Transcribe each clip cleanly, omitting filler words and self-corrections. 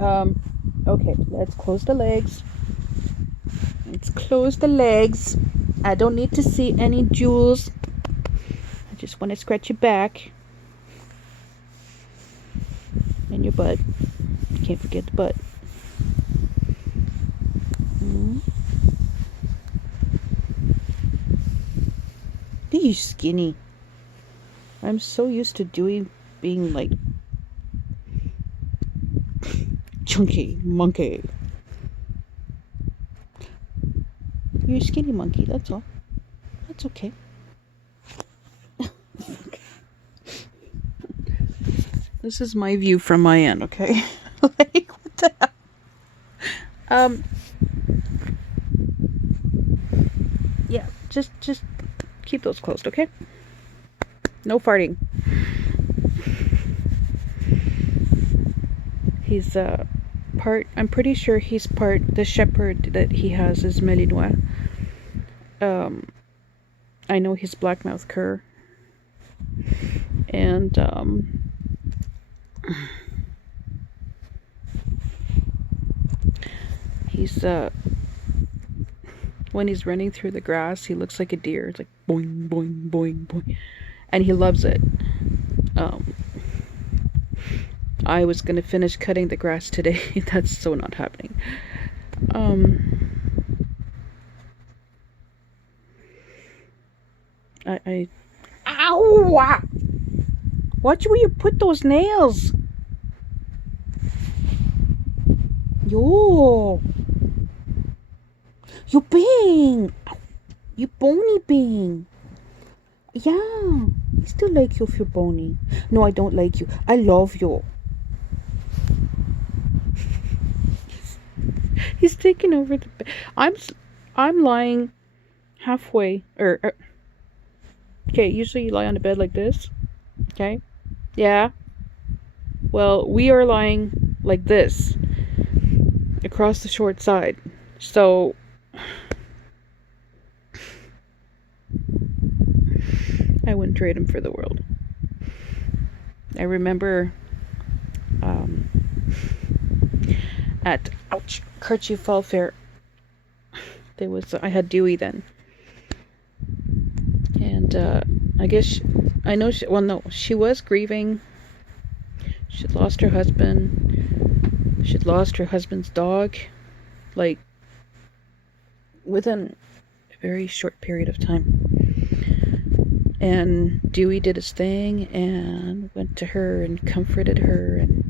Okay, let's close the legs. Let's close the legs. I don't need to see any jewels. I just want to scratch your back. And your butt. You can't forget the butt. You skinny. I'm so used to being like chunky monkey. You're a skinny monkey, that's all. That's okay. This is my view from my end, okay? Like, what the hell? Yeah, just keep those closed, okay? No farting. He's I'm pretty sure he's the shepherd that he has is Malinois. I know he's blackmouth cur. And he's when he's running through the grass, he looks like a deer. It's like boing, boing, boing, boing. And he loves it. I was gonna finish cutting the grass today. That's so not happening. Ow! Watch where you put those nails. Yo! You bang! You bony bang! Yeah, I still like you if you're bony. No, I don't like you. I love you. He's taking over the bed. I'm lying halfway, okay, usually you lie on the bed like this. Okay? Yeah. Well, we are lying like this across the short side. So I wouldn't trade him for the world. I remember at Kerchief Fall Fair, I had Dewey then. And I guess she was grieving. She'd lost her husband. She'd lost her husband's dog, like within a very short period of time. And Dewey did his thing and went to her and comforted her and,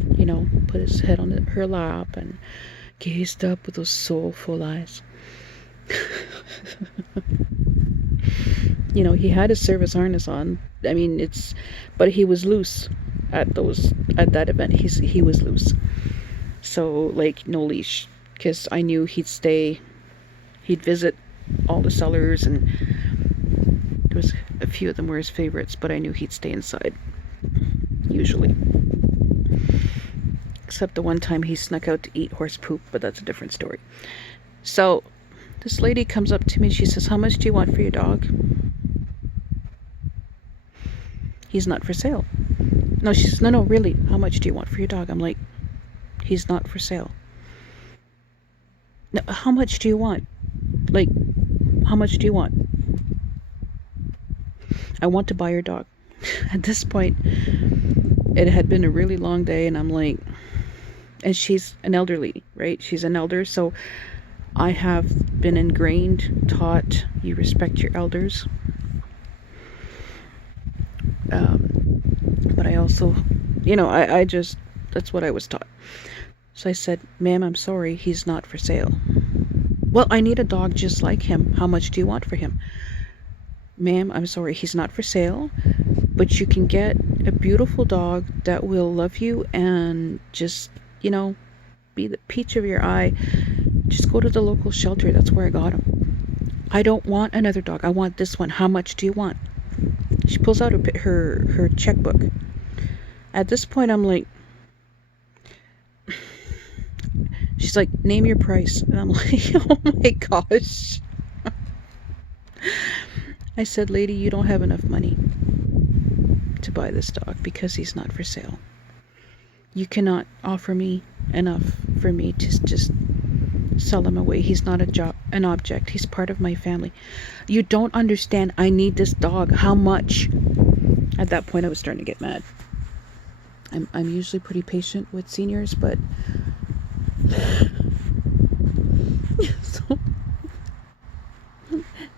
put his head on her lap and gazed up with those soulful eyes. He had his service harness on. I mean, but he was loose at that event. He was loose. So, like, no leash. Because I knew he'd visit all the sellers, and there was a few of them were his favorites, but I knew he'd stay inside. Usually. Except the one time he snuck out to eat horse poop, but that's a different story. So, this lady comes up to me and she says, "How much do you want for your dog?" "He's not for sale." No, she says, no, really, how much do you want for your dog? I'm like, "He's not for sale." "No, how much do you want? Like, how much do you want?" "I want to buy your dog." At this point, it had been a really long day, and I'm like, and she's an elderly, right? She's an elder, so I have been taught, you respect your elders. But I also, I just, that's what I was taught. So I said, "Ma'am, I'm sorry, he's not for sale." "Well, I need a dog just like him. How much do you want for him?" "Ma'am, I'm sorry, he's not for sale, but you can get a beautiful dog that will love you and just, be the peach of your eye. Just go to the local shelter. That's where I got him. I don't want another dog. I want this one. How much do you want?" She pulls out her checkbook. At this point, I'm like, she's like, "Name your price." And I'm like, oh my gosh. I said, "Lady, you don't have enough money to buy this dog because he's not for sale. You cannot offer me enough for me to just sell him away. He's not an object. He's part of my family. You don't understand. I need this dog. How much? At that point, I was starting to get mad. I'm usually pretty patient with seniors, but so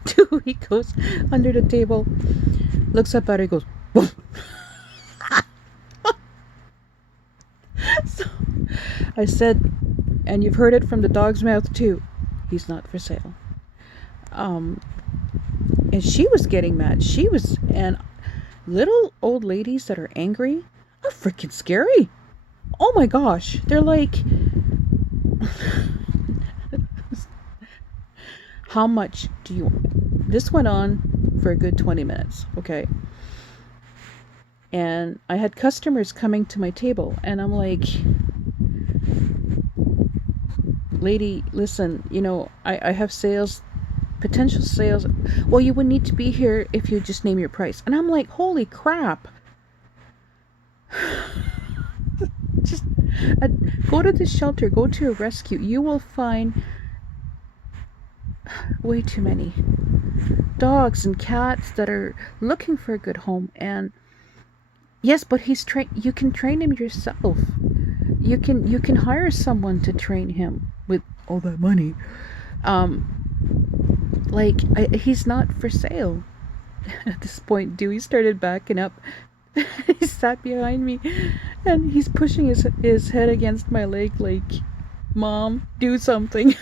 Dewey goes under the table, looks up at her, goes, whoa. So I said, and you've heard it from the dog's mouth too, he's not for sale. And she was getting mad. And little old ladies that are angry are freaking scary. Oh my gosh. They're like, how much do you want? This went on for a good 20 minutes, okay? And I had customers coming to my table, and I'm like, lady, listen, I have potential sales. Well, you would need to be here if you just name your price. And I'm like, holy crap. Just go to the shelter, go to a rescue. You will find way too many dogs and cats that are looking for a good home. And yes, but you can train him yourself. You can hire someone to train him with all that money. He's not for sale. At this point, Dewey started backing up. He sat behind me, and he's pushing his head against my leg like, Mom, do something.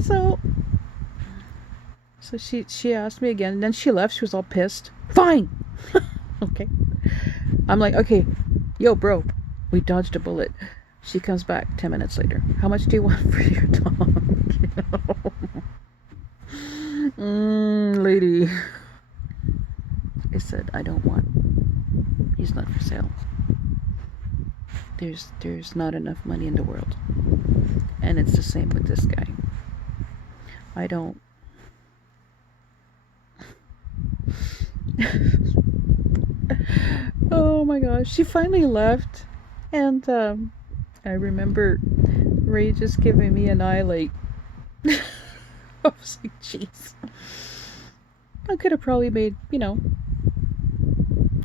So she asked me again, and then she left. She was all pissed. Fine. Okay. I'm like, okay, yo, bro, we dodged a bullet. She comes back 10 minutes later. How much do you want for your dog? Lady. I said, I don't want. He's not for sale. There's not enough money in the world. And it's the same with this guy. I don't. Oh my gosh. She finally left. And I remember Ray just giving me an eye like, I was like, jeez. I could have probably made,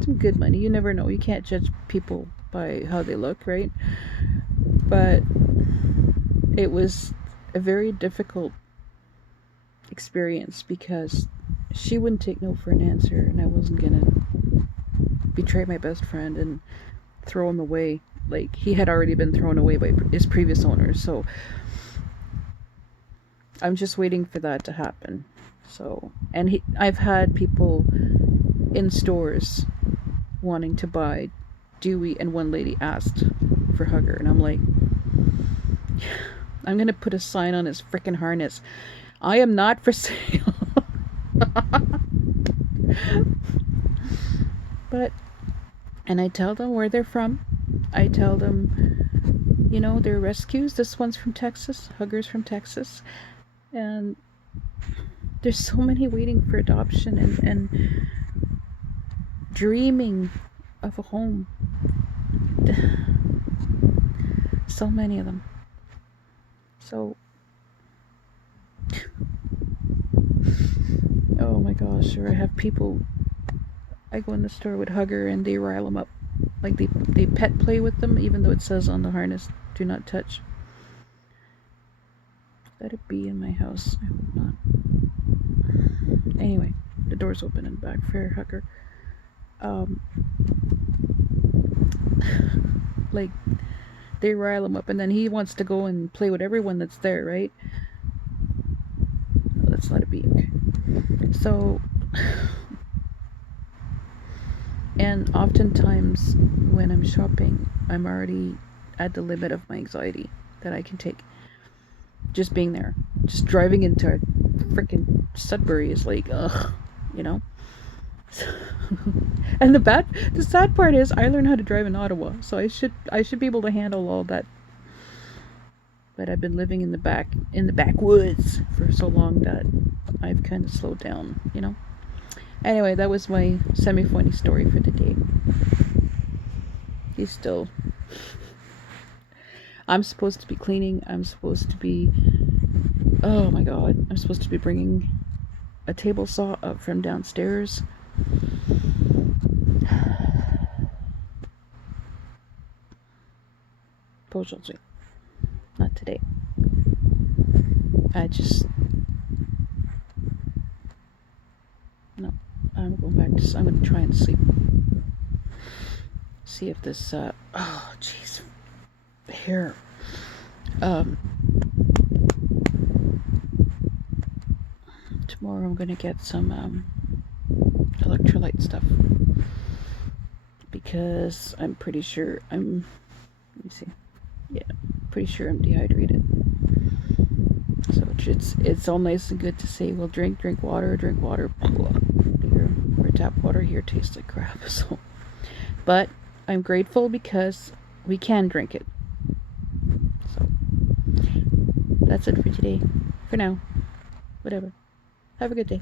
some good money. You never know. You can't judge people by how they look, right? But it was a very difficult experience because she wouldn't take no for an answer, and I wasn't gonna betray my best friend and throw him away. Like, he had already been thrown away by his previous owners, so I'm just waiting for that to happen. So, and I've had people in stores wanting to buy Dewey, and one lady asked for Hugger, and I'm like, I'm gonna put a sign on his freaking harness. I am not for sale. But, and I tell them where they're from. I tell them, they're rescues. This one's from Texas. Hugger's from Texas. And there's so many waiting for adoption and dreaming of a home. So many of them. So, oh my gosh, or I have people, I go in the store with Hugger and they rile them up. Like they pet play with them, even though it says on the harness, do not touch. Let it be in my house. I hope not. Anyway, the door's open in the back for Hugger. Like, they rile him up, and then he wants to go and play with everyone that's there, right? No, let's let it be. Okay. So, and oftentimes when I'm shopping, I'm already at the limit of my anxiety that I can take. Just being there, just driving into a freaking Sudbury is like, ugh, And the sad part is, I learned how to drive in Ottawa, so I should be able to handle all that. But I've been living in the backwoods for so long that I've kind of slowed down, Anyway, that was my semi-funny story for the day. He's still... I'm supposed to be cleaning. I'm supposed to be... Oh my god. I'm supposed to be bringing a table saw up from downstairs. Aujourd'hui. Not today. No. I'm going back to... I'm going to try and sleep. See if this... oh, jeez. Hair. Tomorrow I'm going to get some electrolyte stuff. Because I'm pretty sure I'm... Let me see. Yeah, pretty sure I'm dehydrated. So it's all nice and good to say, well, drink water. Your tap water here tastes like crap. So, but I'm grateful because we can drink it. So that's it for today. For now. Whatever. Have a good day.